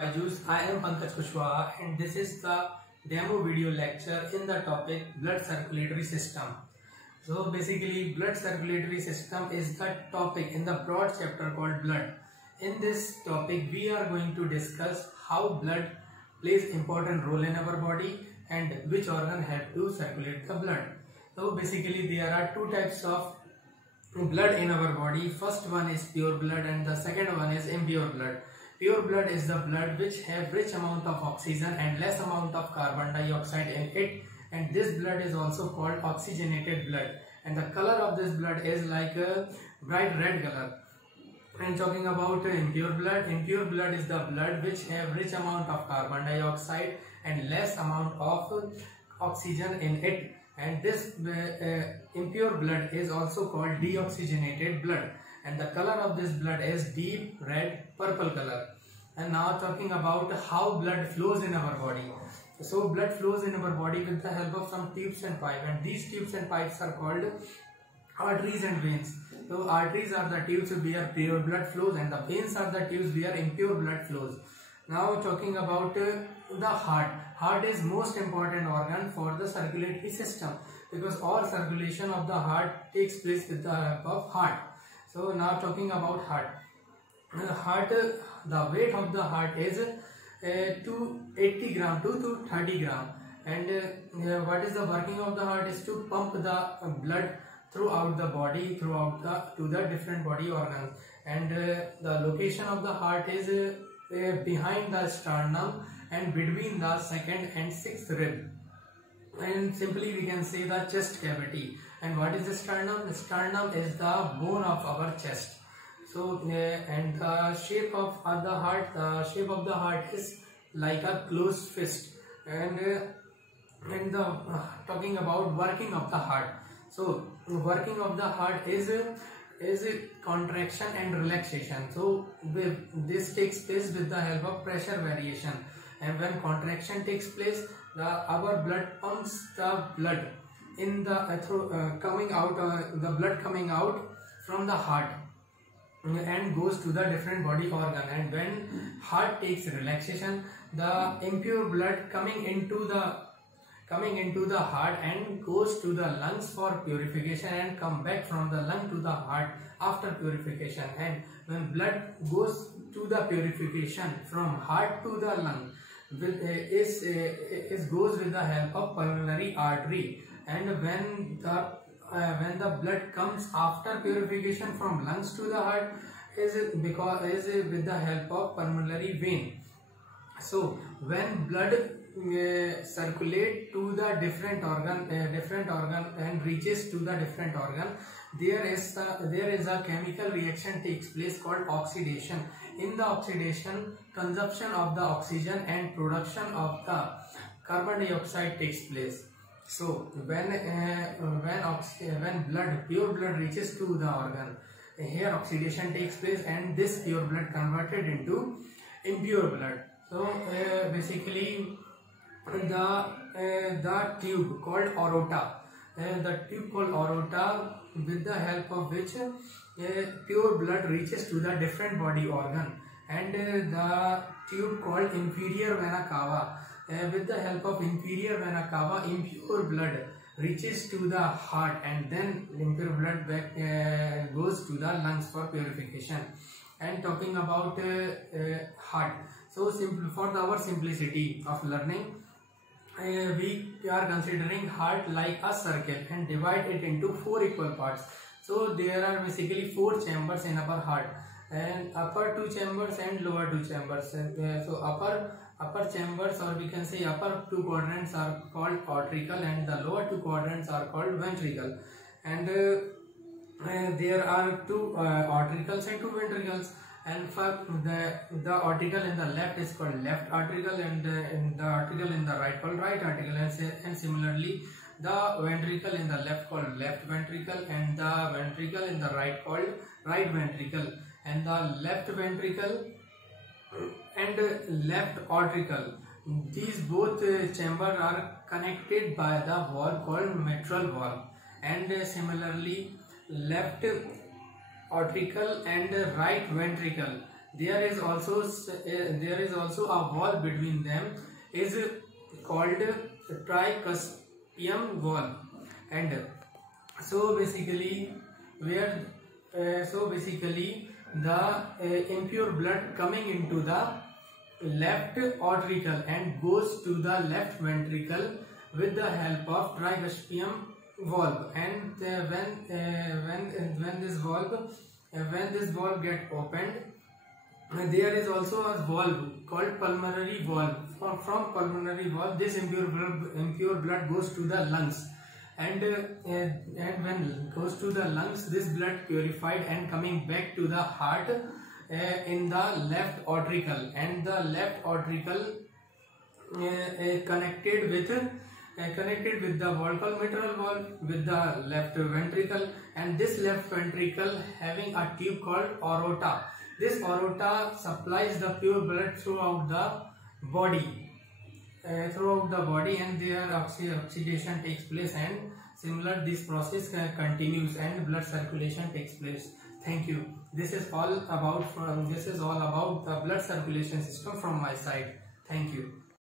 I am Pankaj Kushwaha and this is the demo video lecture in the topic blood circulatory system. So basically blood circulatory system is the topic in the broad chapter called blood. In this topic we are going to discuss how blood plays important role in our body and which organ have to circulate the blood. So basically there are two types of blood in our body. First one is pure blood and the second one is impure blood. Pure blood is the blood which have rich amount of oxygen and less amount of carbon dioxide in it, and this blood is also called oxygenated blood, and the color of this blood is like a bright red color. And talking about impure blood is the blood which have rich amount of carbon dioxide and less amount of oxygen in it, and this impure blood is also called deoxygenated blood, and the color of this blood is deep red purple color. And now talking about how blood flows in our body. So blood flows in our body with the help of some tubes and pipes, and these tubes and pipes are called arteries and veins. So arteries are the tubes where pure blood flows and the veins are the tubes where impure blood flows. Now talking about the heart. Heart is most important organ for the circulatory system because all circulation of the heart takes place with the help of heart. So now talking about heart. The weight of the heart is 280 gram to 30 gram, and what is the working of the heart is to pump the blood throughout the body, to the different body organs, and the location of the heart is behind the sternum and between the second and sixth rib, and simply we can say the chest cavity. And what is the sternum? The sternum is the bone of our chest. So and the shape of the heart is like a closed fist. And talking about working of the heart. So working of the heart is contraction and relaxation. So this takes place with the help of pressure variation, and when contraction takes place, our blood pumps the blood in the the blood coming out from the heart and goes to the different body organ, and when heart takes relaxation, the impure blood coming into the heart and goes to the lungs for purification and come back from the lung to the heart after purification. And when blood goes to the purification from heart to the lung, goes with the help of pulmonary artery, and when the blood comes after purification from lungs to the heart is with the help of pulmonary vein. So when blood circulate to the different organ and reaches to the different organ, there is a chemical reaction takes place called oxidation. In the oxidation, consumption of the oxygen and production of the carbon dioxide takes place. So when pure blood reaches to the organ, here oxidation takes place and this pure blood converted into impure blood. So basically the tube called aorta, with the help of which pure blood reaches to the different body organ, and the tube called inferior vena cava, with the help of inferior vena cava, impure blood reaches to the heart, and then impure blood goes to the lungs for purification. And talking about heart, so for our simplicity of learning, we are considering heart like a circle and divide it into 4 equal parts. So there are basically 4 chambers in our heart, and upper 2 chambers and lower 2 chambers. So upper chambers, or we can say upper 2 quadrants, are called auricle and the lower 2 quadrants are called ventricle. And there are 2 auricles and 2 ventricles, and the auricle in the left is called left auricle, and the auricle in the right called right auricle, and similarly the ventricle in the left called left ventricle, and the ventricle in the right called right ventricle, and the left ventricle and left auricle, these both chambers are connected by the wall called mitral valve, and similarly left auricle and right ventricle there is also a wall between them, is called tricuspidum wall. And so basically the impure blood coming into the left auricle and goes to the left ventricle with the help of tricuspidum valve. And when this valve get opened, there is also a valve called pulmonary valve. From pulmonary valve, this impure blood goes to the lungs, and when goes to the lungs, this blood purified and coming back to the heart in the left auricle, and the left auricle connected with the valve called mitral valve with the left ventricle, and this left ventricle having a tube called aorta. This aorta supplies the pure blood throughout the body, and their oxidation takes place, and similar this process continues and blood circulation takes place. Thank you. This is all about the blood circulation system from my side. Thank you.